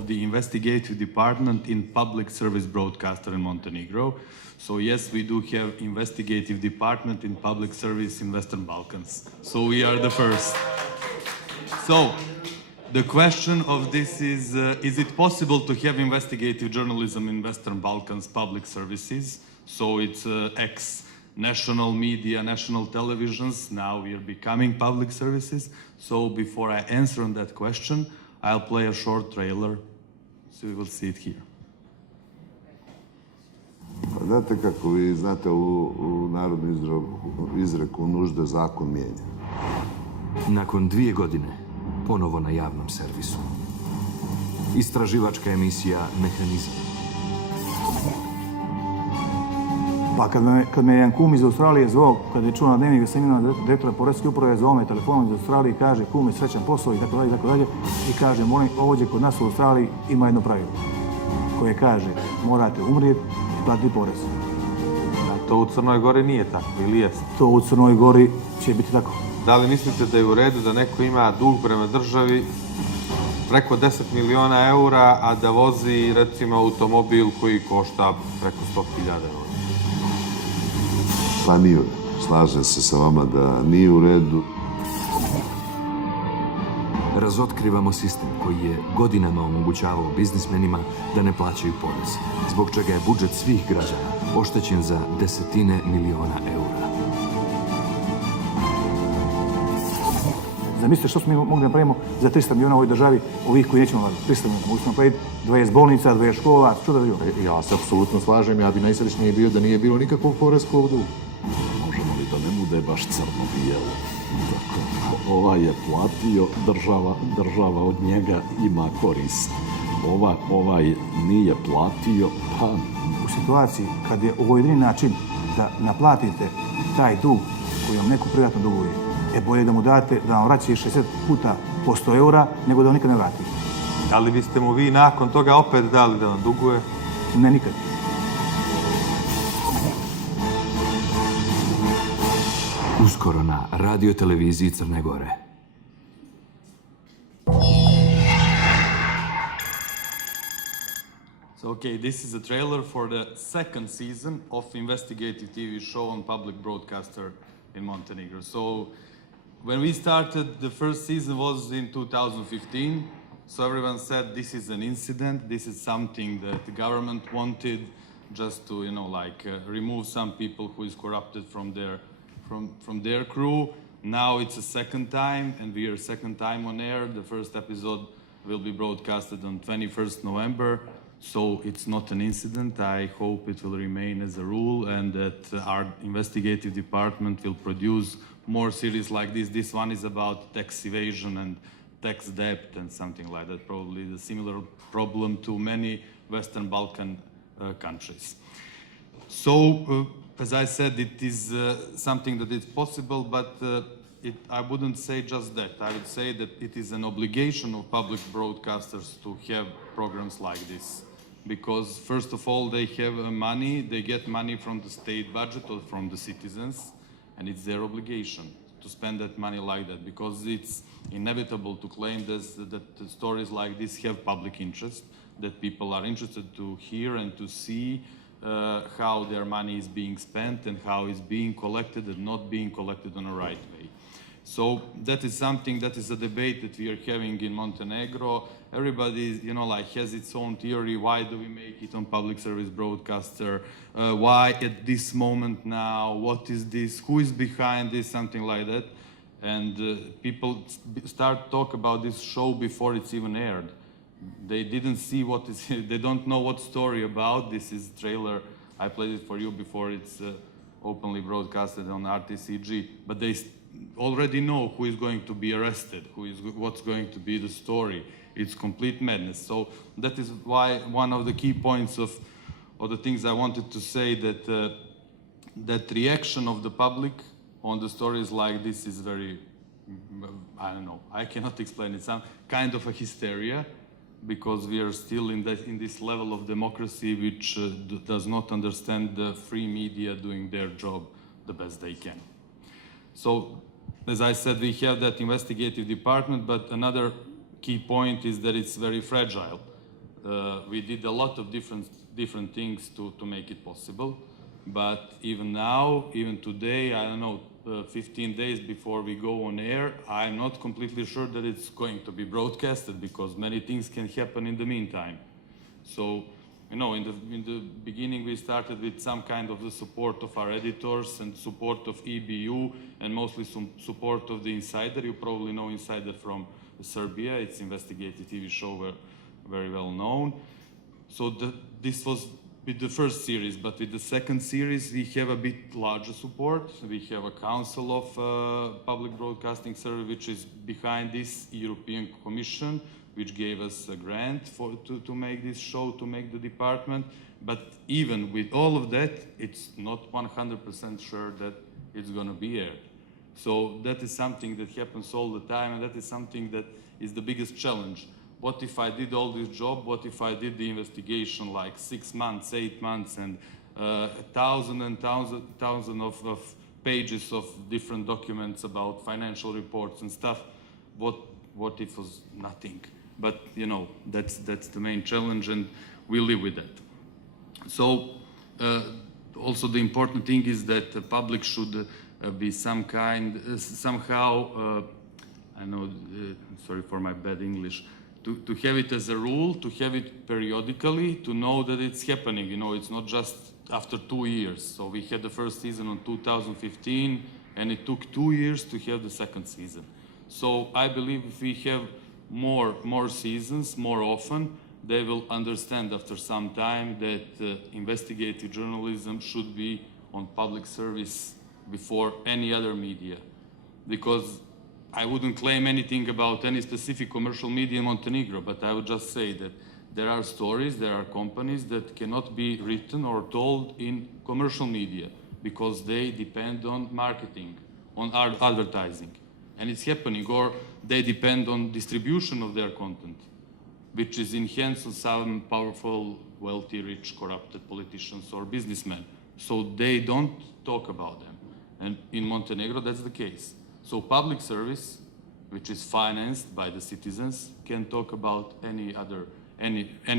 of the investigative department in public service broadcaster in Montenegro. So yes, we do have investigative department in public service in Western Balkans. So we are the first. So the question of this is it possible to have investigative journalism in Western Balkans public services? So it's national media, national televisions, now we are becoming public services. So before I answer on that question, I'll play a short trailer, so we will see it here. Znate kako vi znate u narodnu izreku nužda zakon mijenja. Nakon 2 godine, ponovo na javnom servisu. Istraživačka emisija Mehanizam. Pa kad me jedan kum iz Australije zvao, kad je čuo na dnevnik da sam imao direktora poreske uprave, zvao me telefonom iz Australije i kaže kume, srećan posao i tako dalje. I kaže, molim, ovdje kod nas u Australiji ima jedno pravilo koje kaže, morate umrijeti i platiti porez. A to u Crnoj Gori nije tako, ili jest? To u Crnoj Gori će biti tako. Da li mislite da je u redu da neko ima dug prema državi preko 10 miliona eura, a da vozi, recimo, automobil koji košta preko 100.000 eura? Pa nije u redu. Slažem se sa vama da nije u redu. Razotkrivamo sistem koji je godinama omogućavao biznismenima da ne plaćaju porez, zbog čega je budžet svih građana oštećen za desetine miliona eura. Zamislite što smo mogli napravimo za 300 miliona u ovoj državi, ovih koji nećemo vladiti. 300 miliona. Mogli smo napraviti 20 bolnica, 20 škola, što da vidimo? Ja se apsolutno slažem, ja bi najsrećniji bio da nije bilo nikakvog poreskog duga. Možemo li da ne bude baš crno-bijelo? Ovaj je platio, država od njega ima korist. Ovaj nije platio, pa... U situaciji kad je ovo jedini način da naplatite taj dug koji vam neko privatno duguje, bolje da mu date da vam vraća 60 puta po 100 eura, nego da vam nikad ne vrati. Da li biste mu vi nakon toga opet dali da vam duguje? Ne, nikad. Uskoro na radio-televiziji Crne Gore. So, okay, this is a trailer for the second season of investigative TV show on public broadcaster in Montenegro. So, when we started, the first season was in 2015. So everyone said this is an incident. This is something that the government wanted just to, remove some people who is corrupted from their crew. Now it's a second time, and we are second time on air. The first episode will be broadcasted on 21st November. So it's not an incident. I hope it will remain as a rule and that our investigative department will produce more series like this. This one is about tax evasion and tax debt and something like that. Probably the similar problem to many Western Balkan countries. So, as I said, it is something that is possible, but I wouldn't say just that. I would say that it is an obligation of public broadcasters to have programs like this. Because first of all, they have money, they get money from the state budget or from the citizens, and it's their obligation to spend that money like that, because it's inevitable to claim that stories like this have public interest, that people are interested to hear and to see how their money is being spent and how it's being collected and not being collected in a right way. So that is something that is a debate that we are having in Montenegro. Everybody, has its own theory. Why do we make it on public service broadcaster? Why at this moment now? What is this? Who is behind this? Something like that. And people start talk about this show before it's even aired. They didn't see what is. They don't know what story about. This is trailer. I played it for you before it's openly broadcasted on RTCG. But they already know who is going to be arrested, what's going to be the story. It's complete madness. So that is why one of the key points of the things I wanted to say, that that reaction of the public on the stories like this is very, I don't know, I cannot explain it. Some kind of a hysteria, because we are still in this level of democracy which does not understand the free media doing their job the best they can. So, as I said, we have that investigative department, but another key point is that it's very fragile. We did a lot of different things to make it possible. But even now, even today, I don't know, 15 days before we go on air, I'm not completely sure that it's going to be broadcasted because many things can happen in the meantime. So, you know, in the beginning we started with some kind of the support of our editors and support of EBU and mostly some support of the Insider. You probably know Insider from Serbia. It's investigative TV show, very well known. So this was with the first series, but with the second series we have a bit larger support. We have a Council of Public Broadcasting Service which is behind this European Commission, which gave us a grant to make this show, to make the department. But even with all of that, it's not 100% sure that it's going to be aired. So that is something that happens all the time, and that is something that is the biggest challenge. What if I did all this job? What if I did the investigation like 6 months, 8 months, and thousands of pages of different documents about financial reports and stuff? What if it was nothing? But you know, that's the main challenge, and we live with that. So also the important thing is that the public should be somehow. I know. Sorry for my bad English. To have it as a rule, to have it periodically, to know that it's happening. You know, it's not just after 2 years. So we had the first season in 2015, and it took 2 years to have the second season. So I believe if we have more seasons, more often, they will understand after some time that investigative journalism should be on public service before any other media. Because I wouldn't claim anything about any specific commercial media in Montenegro, but I would just say that there are stories, there are companies that cannot be written or told in commercial media because they depend on marketing, on advertising. And it's happening, or they depend on distribution of their content, which is in hands of some powerful, wealthy, rich, corrupted politicians or businessmen. So they don't talk about them. And in Montenegro, that's the case. So public service, which is financed by the citizens, can talk about any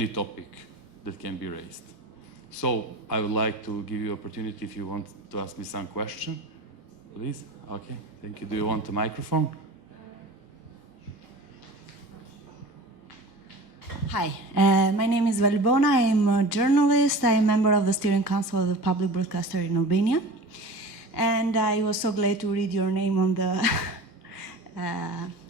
topic that can be raised. So I would like to give you opportunity if you want to ask me some question, please. Okay, thank you. Do you want the microphone? Hi, my name is Valibona. I am a journalist. I am a member of the Steering Council of the Public Broadcaster in Albania. And I was so glad to read your name on the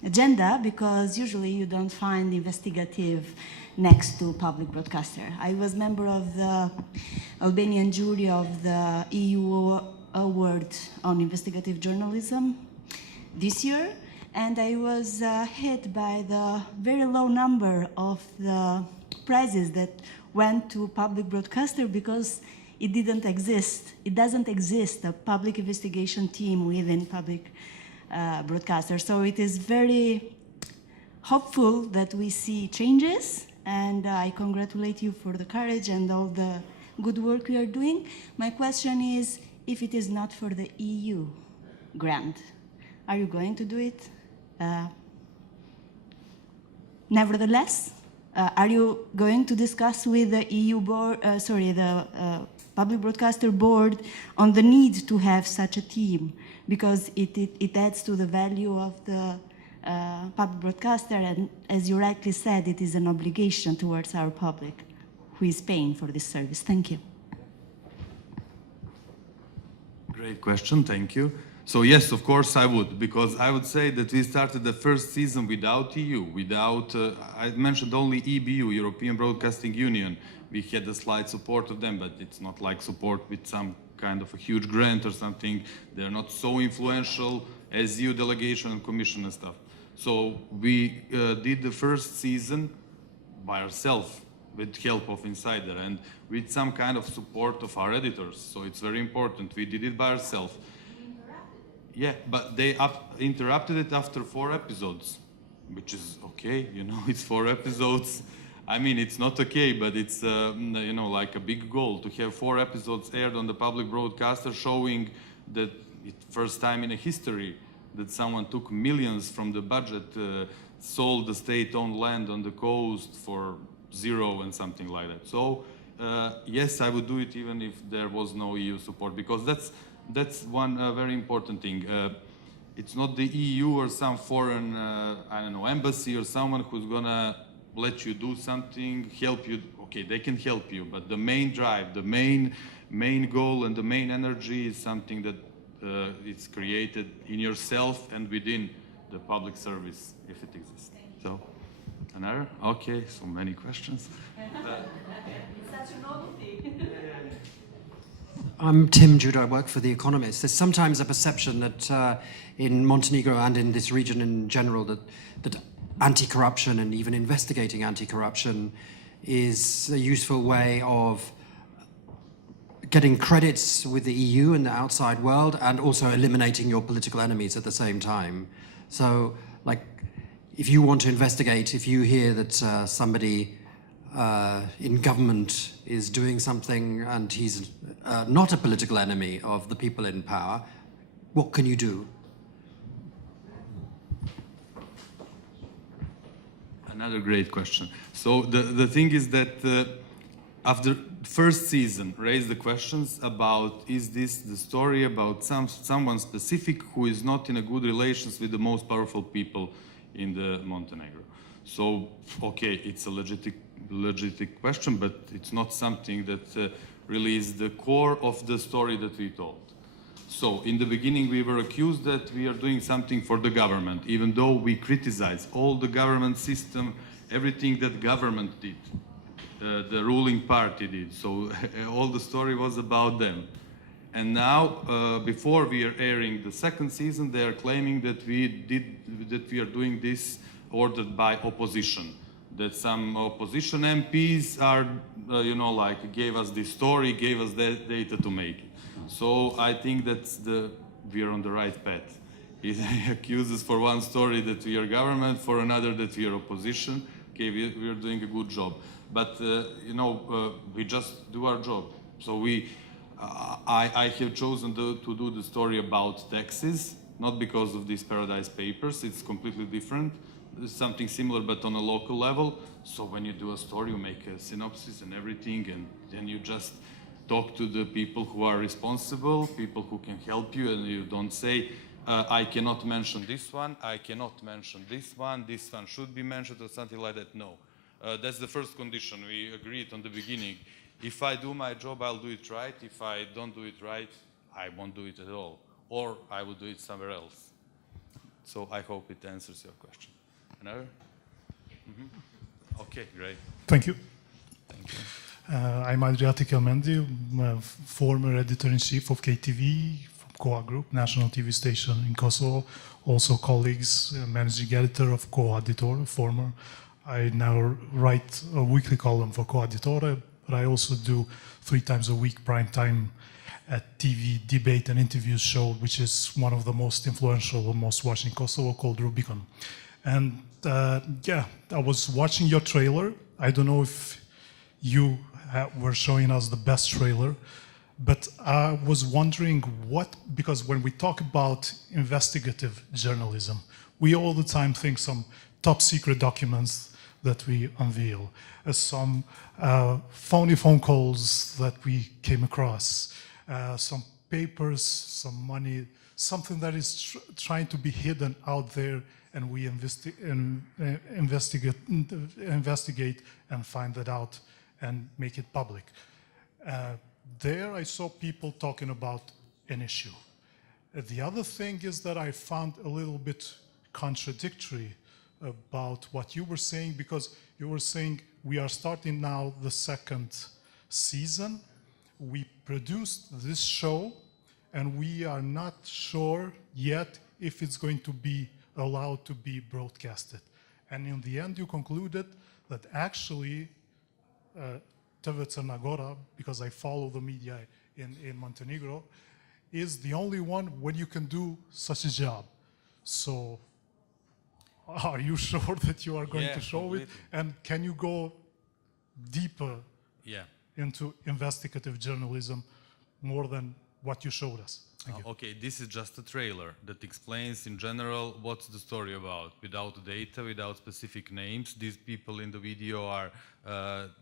agenda because usually you don't find investigative next to public broadcaster. I was member of the Albanian jury of the EU Award on Investigative Journalism this year, and I was hit by the very low number of the prizes that went to public broadcaster because it didn't exist. It doesn't exist, a public investigation team within public broadcaster. So it is very hopeful that we see changes, and I congratulate you for the courage and all the good work you are doing. My question is, if it is not for the EU grant, are you going to do it? Nevertheless, are you going to discuss with the EU board, the Public Broadcaster Board on the need to have such a team, because it adds to the value of the public broadcaster, and as you rightly said, it is an obligation towards our public who is paying for this service. Thank you. Great question, thank you. So yes, of course I would, because I would say that we started the first season without EU, without, I mentioned only EBU, European Broadcasting Union. We had a slight support of them, but it's not like support with some kind of a huge grant or something. They're not so influential as EU delegation and commission and stuff. So we did the first season by ourselves with help of Insider and with some kind of support of our editors. So it's very important. We did it by ourselves. Yeah, but they interrupted it after 4 episodes, which is okay, you know, it's 4 episodes. I mean, it's not okay, but it's, you know, like a big goal to have 4 episodes aired on the public broadcaster showing that it's first time in a history that someone took millions from the budget, sold the state-owned land on the coast for zero and something like that. So yes, I would do it even if there was no EU support, because that's one very important thing. It's not the EU or some foreign, I don't know, embassy or someone who's gonna let you do something, help you. Okay, they can help you, but the main drive, the main goal and the main energy is something that it's created in yourself and within the public service, if it exists. So, another? Okay, so many questions. Such a novelty. I'm Tim Judah, I work for The Economist. There's sometimes a perception that in Montenegro and in this region in general that anti-corruption and even investigating anti-corruption is a useful way of getting credits with the EU and the outside world, and also eliminating your political enemies at the same time. So, like, if you want to investigate, if you hear that somebody in government is doing something and he's not a political enemy of the people in power, what can you do? Another great question. So the thing is that after first season raised the questions about, is this the story about someone specific who is not in a good relations with the most powerful people in the Montenegro? So, okay, it's a legit question, but it's not something that really is the core of the story that we told. So, in the beginning, we were accused that we are doing something for the government, even though we criticize all the government system, everything that government did, the ruling party did. So, all the story was about them. And now, before we are airing the second season, they are claiming that we are doing this ordered by opposition. That some opposition MPs are, gave us this story, gave us that data to make it. So I think we are on the right path. He accuses for one story that we are government, for another that we are opposition. Okay, we are doing a good job. But, we just do our job. So I have chosen to do the story about taxes, not because of these Paradise Papers. It's completely different. It's something similar, but on a local level. So when you do a story, you make a synopsis and everything, and then you just talk to the people who are responsible, people who can help you, and you don't say, I cannot mention this one, I cannot mention this one should be mentioned, or something like that. No. That's the first condition. We agreed on the beginning. If I do my job, I'll do it right. If I don't do it right, I won't do it at all. Or I will do it somewhere else. So I hope it answers your question. Another? Mm-hmm. Okay, great. Thank you. Thank you. I'm Adriatic Elmendi, former editor-in-chief of KTV, from Koa Group, national TV station in Kosovo. Also colleagues, managing editor of Coaditore, former. I now write a weekly column for Coaditore, but I also do 3 times a week prime time at TV debate and interviews show, which is one of the most influential and most watched in Kosovo, called Rubicon. And I was watching your trailer. I don't know if you were showing us the best trailer, but I was wondering because when we talk about investigative journalism, we all the time think some top secret documents that we unveil, some phony phone calls that we came across, some papers, some money, something that is trying to be hidden out there, and we investigate and find that out and make it public. There I saw people talking about an issue. The other thing is that I found a little bit contradictory about what you were saying, because you were saying we are starting now the second season. We produced this show and we are not sure yet if it's going to be allowed to be broadcasted. And in the end you concluded that actually TV Crna Gora, because I follow the media in Montenegro, is the only one when you can do such a job. So are you sure that you are going to show completely. It? And can you go deeper into investigative journalism more than what you showed us. Thank you. Okay, this is just a trailer that explains in general what's the story about, without data, without specific names. These people in the video are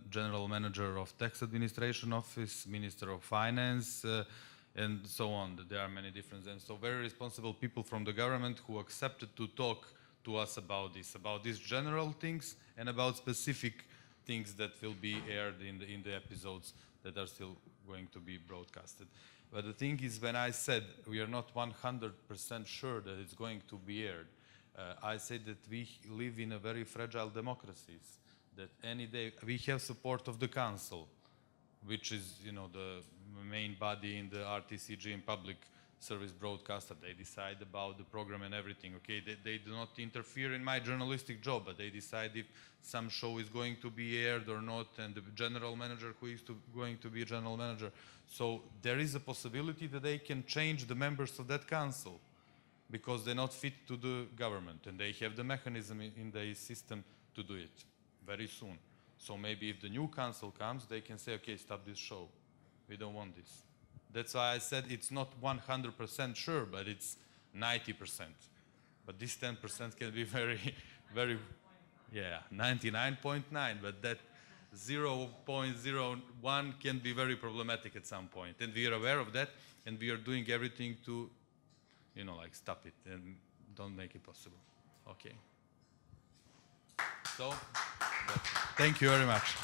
General Manager of Tax Administration Office, Minister of Finance, and so on. There are many different, and so very responsible people from the government who accepted to talk to us about these general things and about specific things that will be aired in the episodes that are still going to be broadcasted. But the thing is, when I said we are not 100% sure that it's going to be aired, I said that we live in a very fragile democracies, that any day we have support of the council, which is, you know, the main body in the RTCG and public service broadcaster. They decide about the program and everything, okay? They do not interfere in my journalistic job, but they decide if some show is going to be aired or not, and the general manager who is going to be a general manager. So there is a possibility that they can change the members of that council because they're not fit to the government, and they have the mechanism in the system to do it very soon. So maybe if the new council comes, they can say, okay, stop this show. We don't want this. That's why I said it's not 100% sure, but it's 90%. But this 10% can be very, very, yeah, 99.9, but that 0.01 can be very problematic at some point. And we are aware of that, and we are doing everything to, you know, like stop it and don't make it possible. Okay. So, thank you very much.